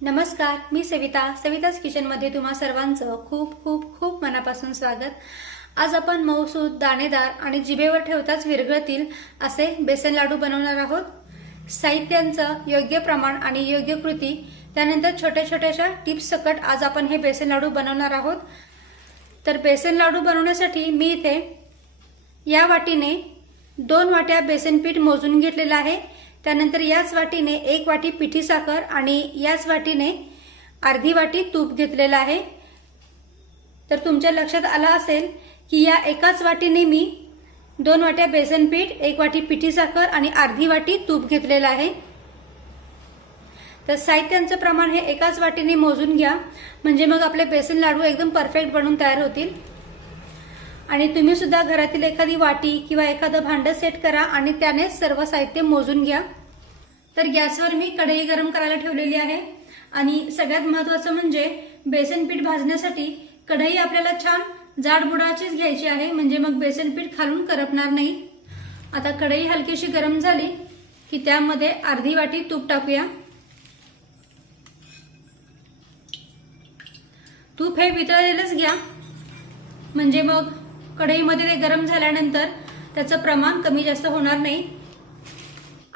नमस्कार मी सविता. सविताच किचनमध्ये तुम्हा सर्वांचं खूप खूप खूप मनापासून स्वागत. आज आपण मऊसूद दाणेदार आणि जिभेवर ठेवताच विरघळतील असे बेसन लाडू बनवणार आहोत. साहित्यांचं योग्य प्रमाण आणि योग्य कृती त्यानंतर छोट्या छोट्याशा टिप्स सकट आज आपण हे बेसन लाडू बनवणार आहोत. तर बेसन लाडू बनवण्यासाठी मी इथे या वाटीने दोन वाट्या बेसन पीठ मोजून घेतलेलं आहे. त्यानंतर याच वाटीने एक वाटी पिठी साखर आणि याच वाटीने अर्धी वाटी तूप घेतलेलं आहे. तर तुमच्या लक्षात आलं असेल की या एकाच वाटीने मी दोन वाट्या बेसन पीठ एक वाटी पिठी साखर आणि अर्धी वाटी तूप घेतलेलं आहे. तर साहित्यांचं प्रमाण हे एकाच वाटीने मोजून घ्या. म्हणजे मग आपले बेसन लाडू एकदम परफेक्ट बनून तयार होतील. आणि तुम्ही सुद्धा घरातील एखादी वाटी किंवा एखादं भांडं सेट करा आणि त्याने सर्व साहित्य मोजून घ्या. तर गॅसवर मी कढई गरम करायला ठेवलेली आहे. आणि सगळ्यात महत्वाचं म्हणजे बेसन पीठ भाजण्यासाठी कढई आपल्याला छान जाड बुडाचीच घ्यायची आहे. म्हणजे मग बेसन पीठ खालून करपणार नाही. आता कढई हलकीशी गरम झाली की त्यामध्ये अर्धी वाटी तूप टाकूया. तूप हे वितळलेलंच घ्या. म्हणजे मग कढईमध्ये ते गरम झाल्यानंतर त्याचं प्रमाण कमी जास्त होणार नाही.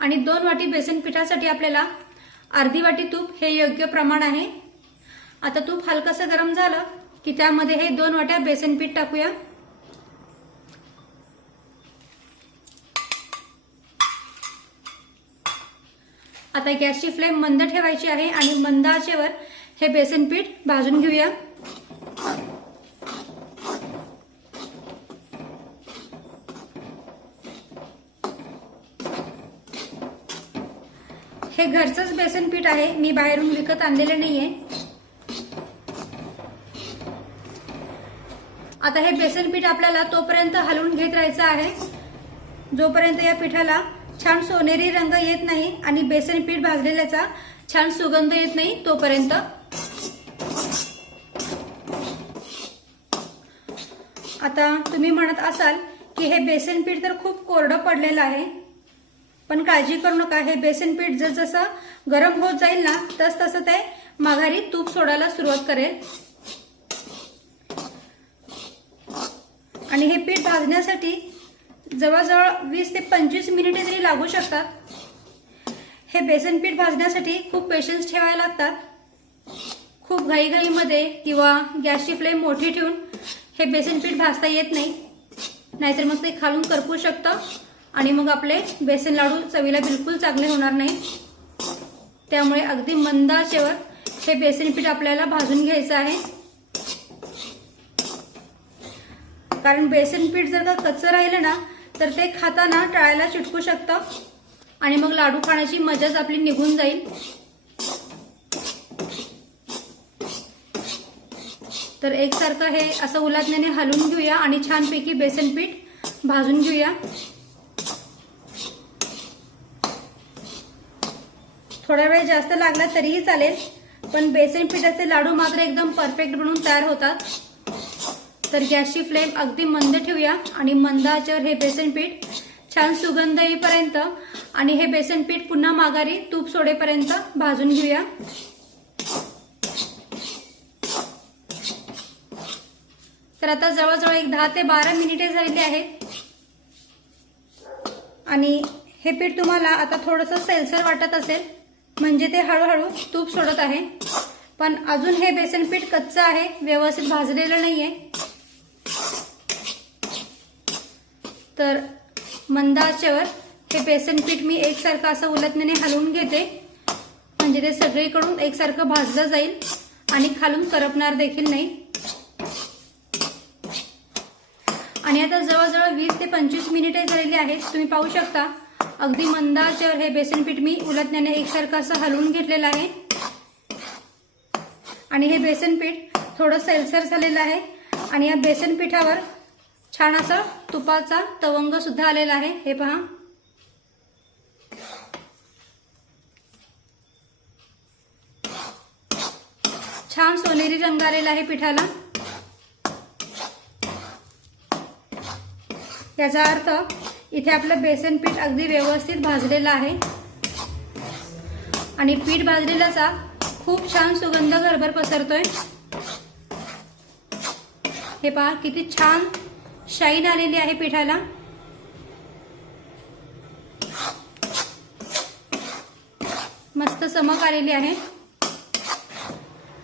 आणि दोन वाटी बेसन पिठासाठी आपल्याला अर्धी वाटी तूप हे योग्य प्रमाण आहे. आता तूप हलकसं गरम झालं की त्यामध्ये हे दोन वाट्या बेसन पीठ टाकूया. आता गॅसची फ्लेम मंद ठेवायची आहे आणि मंद आचेवर हे बेसन पीठ भाजून घेऊया. हे घरचंच बेसन पीठ आहे. मी बाहेरून विकत आणलेलं नाहीये. आता हे बेसन पीठ आपल्याला तोपर्यंत हलवून घेत राहायचं आहे. जोपर्यंत या पिठाला छान सोनेरी रंग येत नाही आणि बेसन पीठ भाजलेल्याचा छान सुगंध येत नाही तोपर्यंत. आता तुम्ही म्हणत असाल की हे बेसन पीठ तर खूप कोरडं पडलेलं आहे. पण काळजी करू नका. हे बेसन पीठ जसजसं गरम होत जाईल ना तस तसं ते माघारी तूप सोडायला सुरुवात करेल. आणि हे पीठ भाजण्यासाठी जवळजवळ वीस ते पंचवीस मिनिटे तरी लागू शकतात. हे बेसन पीठ भाजण्यासाठी खूप पेशन्स ठेवायला लागतात. खूप घाईघाईमध्ये किंवा गॅसची फ्लेम मोठी ठेवून हे बेसन पीठ भाजता येत नाही. नाहीतर मग ते खालून करपू शकतं. आणि मग आपले बेसन लाडू चवीला बिलकुल चांगले होणार नाही. त्यामुळे अगदी मंद आचेवर हे बेसन पीठ आपल्याला भाजून घ्यायचं आहे. कारण बेसन पीठ जर का कच्चं राहिलं ना तर ते खाताना टाळायला चिटकू शकतं. आणि मग लाडू खाण्याची मजाच आपली निघून जाईल. तर एकसारखं हे असं उलटण्याने हलवून घेऊया आणि छानपैकी बेसन पीठ भाजून घेऊया. थोडा वेळ जास्त लागला तरीही चालेल. पण बेसन पिठाचे लाडू मात्र एकदम परफेक्ट बनून तयार होतात. तर गॅसची फ्लेम अगदी मंद ठेवूया आणि मंद आचेवर हे बेसन पीठ छान सुगंध येईपर्यंत आणि हे बेसन पीठ पुन्हा माघारी तूप सोडेपर्यंत भाजून घेऊया. तर आता जवळजवळ एक दहा ते बारा मिनिटे झालेली आहेत. आणि हे पीठ तुम्हाला आता थोडंसं सेल्सर वाटत असेल म्हणजे ते हळूहळू तूप सोडत आहे. पण अजून हे बेसन पीठ कच्चं आहे व्यवस्थित भाजलेलं नाहीये. तर मंदाच्यावर हे बेसन पीठ मी एकसारखं असं उलटण्याने हलवून घेते. म्हणजे ते सगळीकडून एकसारखं भाजलं जाईल आणि खालून करपणार देखील नाही. आणि आता जवळजवळ वीस ते पंचवीस मिनिटे झालेली आहेत. तुम्ही पाहू शकता अगदी मंदाचर हे बेसन पीठ मी उलटण्याने एकसारखं असं हलवून घेतलेलं आहे. आणि हे बेसन पीठ थोडं सैलसर झालेलं आहे. आणि या बेसन पिठावर छान असा तुपाचा तवंग सुद्धा आलेला आहे. हे पहा. छान सोनेरी रंग आलेला आहे पिठाला. याचा अर्थ इथे आपलं बेसन पीठ अगदी व्यवस्थित भाजलेलं आहे. आणि पीठ भाजलेल्याचा खूप छान सुगंध घरभर पसरतोय. हे पहा किती छान शाईन आलेली आहे पिठाला. मस्त चमक आलेली आहे.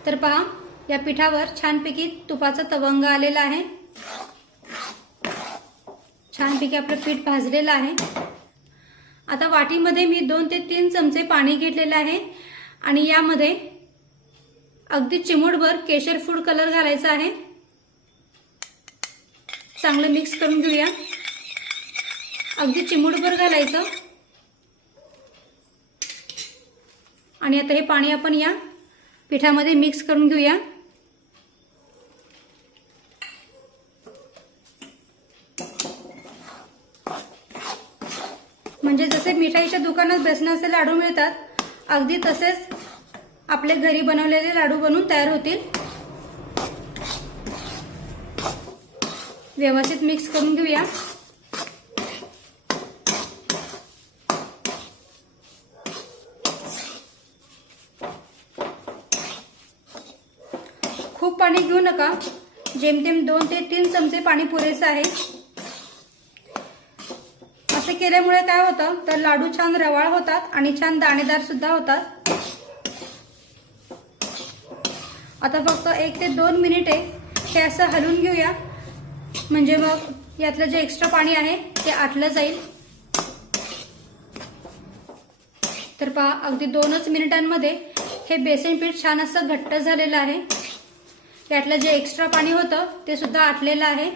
तर पहा या पिठावर छानपैकी तुपाचा तवंग आलेला आहे. छानपैकी आपलं पीठ भाजलेलं आहे. आता वाटीमध्ये मी दोन ते तीन चमचे पाणी घेतलेलं आहे. आणि यामध्ये अगदी चिमूटभर केशर फूड कलर घालायचा आहे. चांगलं मिक्स करून घेऊया. अगदी चिमूटभर घालायचं. आणि आता हे पाणी आपण या पिठामध्ये मिक्स करून घेऊया. म्हणजे जसे मिठाईच्या दुकानात बेसनाचे लाडू मिळतात अगदी तसेच आपले घरी बनवलेले लाडू बनवून तयार होतील. व्यवस्थित मिक्स करून घेऊया. खूप पाणी घेऊ नका. जेमतेम दोन ते तीन चमचे पाणी पुरेसं आहे. केल्यामुळे काय होतं? तर लाडू छान रवाळ होतात आणि छान दाणेदार सुद्धा होतात. आता फक्त एक ते दोन मिनिटे हे असं हलवून घेऊया. म्हणजे मग यातलं जे एक्स्ट्रा पाणी आहे ते आटलं जाईल. तर पहा अगदी दोनच मिनिटांमध्ये हे बेसन पीठ छान असं घट्ट झालेलं आहे. यातलं जे एक्स्ट्रा पाणी होतं ते सुद्धा आटलेलं आहे.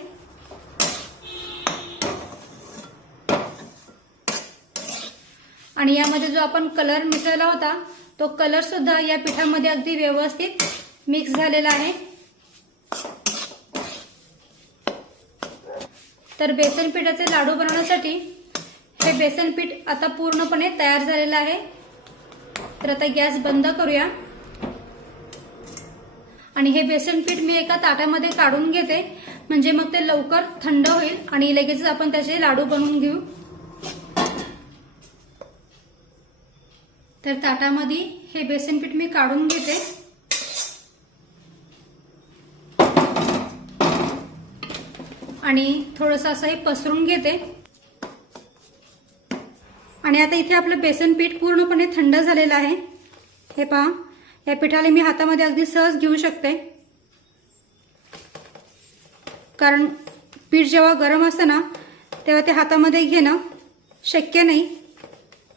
आणि यामध्ये जो आपण कलर मिसळला होता तो कलर सुद्धा या पिठामध्ये अगदी व्यवस्थित मिक्स झालेला आहे. तर बेसन पिठाचे लाडू बनवण्यासाठी हे बेसन पीठ आता पूर्णपणे तयार झालेलं आहे. तर आता गॅस बंद करूया. आणि हे बेसन पीठ मी एका ताटामध्ये काढून घेते. म्हणजे मग ते लवकर थंड होईल आणि लगेचच आपण त्याचे लाडू बनवून घेऊ. तर ताटामध्ये हे बेसन पीठ मी काढून घेते. आणि थोडंसं असं हे पसरून घेते. आणि आता इथे आपलं बेसन पीठ पूर्णपणे थंड झालेलं आहे. हे पहा या पिठाला मी हातामध्ये अगदी सहज घेऊ शकते. कारण पीठ जेव्हा गरम असतं ना तेव्हा ते हातामध्ये घेणं शक्य नाही.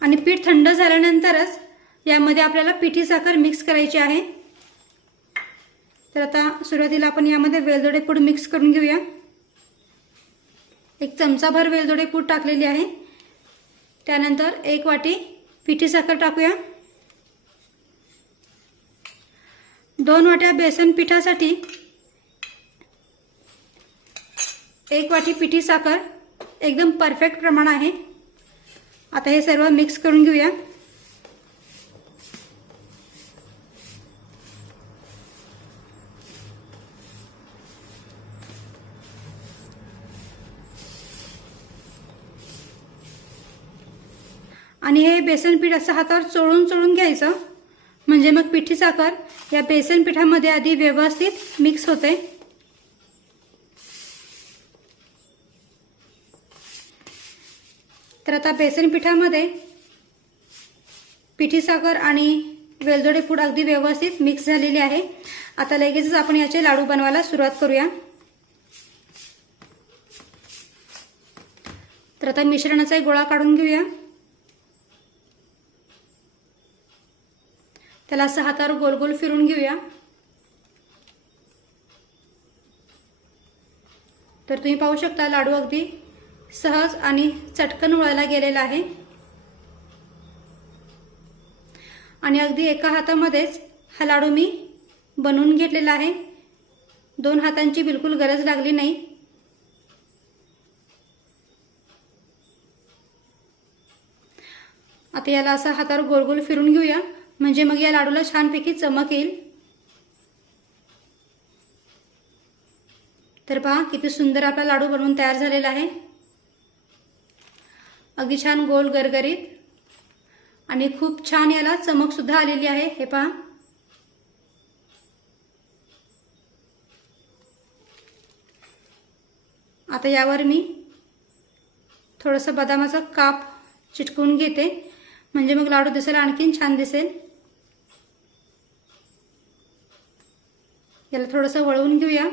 आणि पीठ थंड झाल्यानंतरच यामध्ये आपल्याला पिठी साखर मिक्स करायची आहे. तर आता सुरुवातीला आपण यामध्ये वेलदोडे पूड मिक्स करून घेऊया. एक चमचाभर वेलदोडे पूड टाकलेली आहे. त्यानंतर एक वाटी पिठी साखर टाकूया. दोन वाट्या बेसन पिठासाठी एक वाटी पिठी साखर. एकदम परफेक्ट प्रमाण आहे. आता हे सर्व मिक्स करून घेऊया. आणि हे बेसन पीठ असं हातावर चोळून चोळून घ्यायचं. म्हणजे मग पिठी साखर या बेसन पिठामध्ये आधी व्यवस्थित मिक्स होते. तर आता बेसन पिठामध्ये पिठी साखर आणि वेलदोडे पूड अगदी व्यवस्थित मिक्स झालेली आहे. आता लगेचच आपण याचे लाडू बनवायला सुरुवात करूया. तर आता मिश्रणाचा एक गोळा काढून घेऊया. त्याला असं हातावर गोल गोल फिरून घेऊया. तर तुम्ही पाहू शकता लाडू अगदी सहज आणि चटकन वळायला गेलेला आहे. आणि अगदी एका हातामध्येच हा लाडू मी बनवून घेतलेला आहे. दोन हातांची बिलकुल गरज लागली नाही. आता याला असं हातावर गोल गोल फिरून घेऊया. म्हणजे मग या लाडूला छानपैकी चमक येईल. तर पहा किती सुंदर आपला लाडू बनवून तयार झालेला आहे. अगदी छान गोल गरगरीत. आणि खूप छान याला चमकसुद्धा आलेली आहे. हे पहा. आता यावर मी थोडंसं बदामाचं काप चिटकून घेते. म्हणजे मग लाडू दिसायला आणखीन छान दिसेल. याला थोडंसं वळवून घेऊया.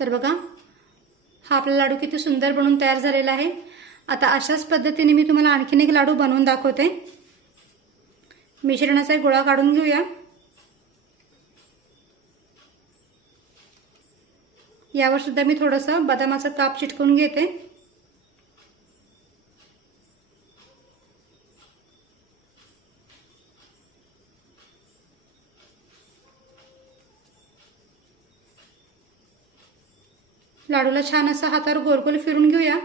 तर बघा हा आपला लाडू किती सुंदर बनून तयार झालेला आहे. आता अशाच पद्धतीने मी तुम्हाला आणखीन एक लाडू बनवून दाखवते. मिश्रणाचा एक गोळा काढून घेऊया. यावर सुद्धा मी थोडंसं बदामाचं ताप चिटकून घेते. लाडूला छान असा हातावर गोल गोल फिरून घेऊया.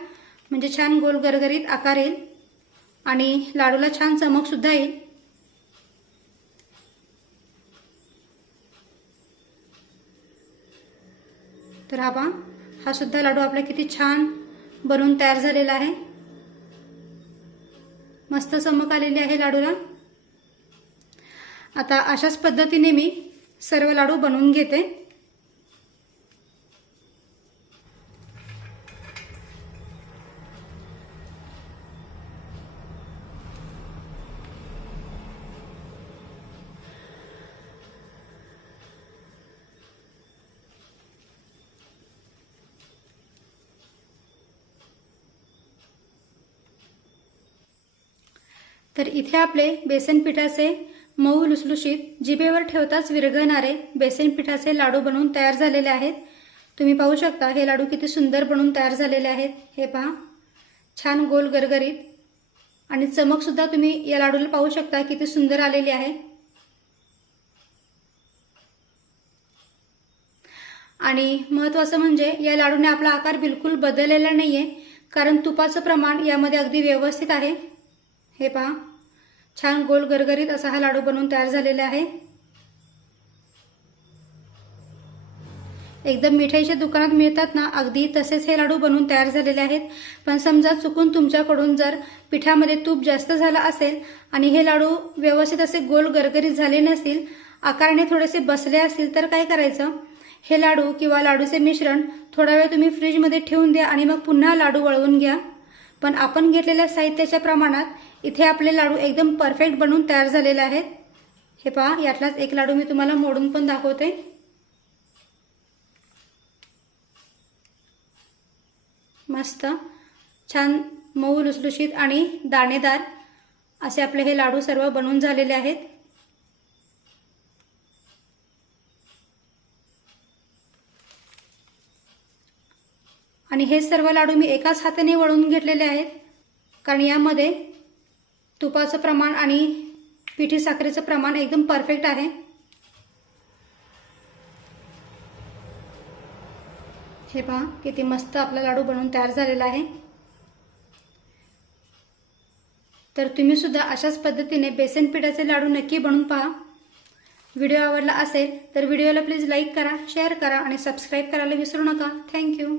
म्हणजे छान गोल गरगरीत आकार येईल. आणि लाडूला छान चमकसुद्धा येईल. तर हा पहा हा सुद्धा लाडू आपला किती छान बनवून तयार झालेला आहे. मस्त चमक आलेली आहे लाडूला. आता अशाच पद्धतीने मी सर्व लाडू बनवून घेते. तर इथे आपले बेसन पिठाचे मऊ लुसलुशीत जिभेवर ठेवताच विरघळणारे बेसन पिठाचे लाडू बनवून तयार झालेले आहेत. तुम्ही पाहू शकता हे लाडू किती सुंदर बनवून तयार झालेले आहेत. हे पहा. छान गोल गरगरीत. आणि चमकसुद्धा तुम्ही या लाडूला पाहू शकता किती सुंदर आलेली आहे. आणि महत्त्वाचं म्हणजे या लाडूने आपला आकार बिलकुल बदललेला नाही आहे कारण तुपाचं प्रमाण यामध्ये अगदी व्यवस्थित आहे. हे पहा. छान गोल गरगरीत असा हा लाडू बनवून तयार झालेला आहे. एकदम मिठाईच्या दुकानात मिळतात ना अगदी तसेच हे लाडू बनवून तयार झालेले आहेत. पण समजा चुकून तुमच्याकडून जर पिठामध्ये तूप जास्त झालं असेल आणि हे लाडू व्यवस्थित असे गोल गरगरीत झाले नसतील आकाराने थोडेसे बसले असतील तर काय करायचं? हे लाडू किंवा लाडूचे मिश्रण थोडा वेळ तुम्ही फ्रीजमध्ये ठेवून द्या आणि मग पुन्हा लाडू वळवून घ्या. पण आपण घेतलेल्या साहित्याच्या प्रमाणात इथे आपले लाडू एकदम परफेक्ट बनवून तयार झालेले आहेत. हे पहा यातलाच एक लाडू मी तुम्हाला मोडून पण दाखवते. मस्त छान मऊ लुसलुशीत आणि दाणेदार असे आपले हे लाडू सर्व बनवून झालेले आहेत. आणि हे सर्व लाडू मी एकाच हाताने वळून घेतलेले आहेत. कारण यामध्ये तुपाचं प्रमाण आणि पिठी साखरेचं प्रमाण एकदम परफेक्ट आहे. हे पहा किती मस्त आपला लाडू बनवून तयार झालेला आहे. तर तुम्ही सुद्धा अशाच पद्धतीने बेसन पिठाचे लाडू नक्की बनवून पहा. व्हिडिओ आवडला असेल तर व्हिडिओला प्लीज लाईक करा शेअर करा आणि सबस्क्राईब करायला विसरू नका. थँक्यू